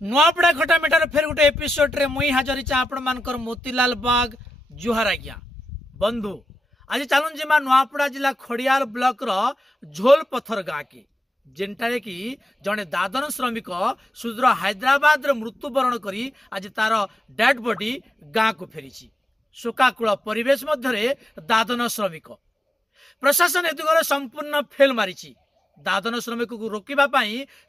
नुआपड़ा खटा मिठार फेर गोटे एपिसोड रे मुई हाजर आपण मानकर मोतीलाल बाग जुहार आज्ञा बंधु। आज चलुन जिमा नुआपड़ा जिला खड़ियाल ब्लॉक रो झोल पथर गाँ के जेनटारे कि जड़े दादन श्रमिक सुदूर हैदराबाद मृत्युवरण करी आज तार डेड बॉडी गाँ को फेरी शोकाकूल परिवेश मध्य दादन श्रमिक प्रशासन ए दिगरे संपूर्ण फेल मारी दादन श्रमिक को रोकवा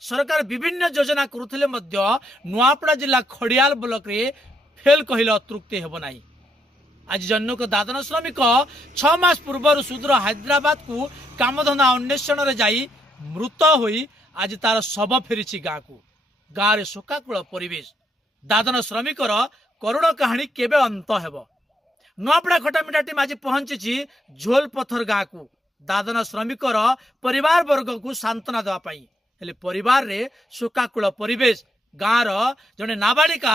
सरकार विभिन्न योजना करुले नुआपड़ा जिला खड़ियाल ब्लॉक रे फेल कहले अतृप्ति हेब नाही। आज जन्नक दादन श्रमिक 6 मास पूर्व सुदूर हैदराबाद को कामधंदा अन्वेषण रे जाई मृत होई आज तार शव फेरी गाँ को गाँ रे शोकाकूल परिवेश दादन श्रमिकर करुण कहानी केबे अंत हेब। नुआपड़ा खटामिठा टीम आज पहुंची झोल पथर गाँ को दादन श्रमिकर परिवार वर्ग को सांत्वना देवाई हेले परिवार रे शोकाकूल परिवेश गाँव जड़े नाबालिका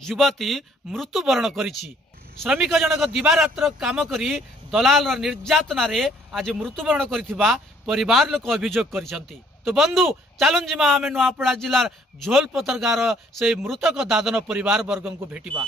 युवती मृत्युवरण करिछि। श्रमिक जनक दिवारात्र काम करी दलाल निर्यातना रे आज मृत्युवरण करिथिबा परिवार लोक अभियोग करिसंती। तो बंधु चलुन जिमा आमे नुआपड़ा जिलार झोल पथर गाँव से मृतक दादन परिवार वर्ग को भेटिबा।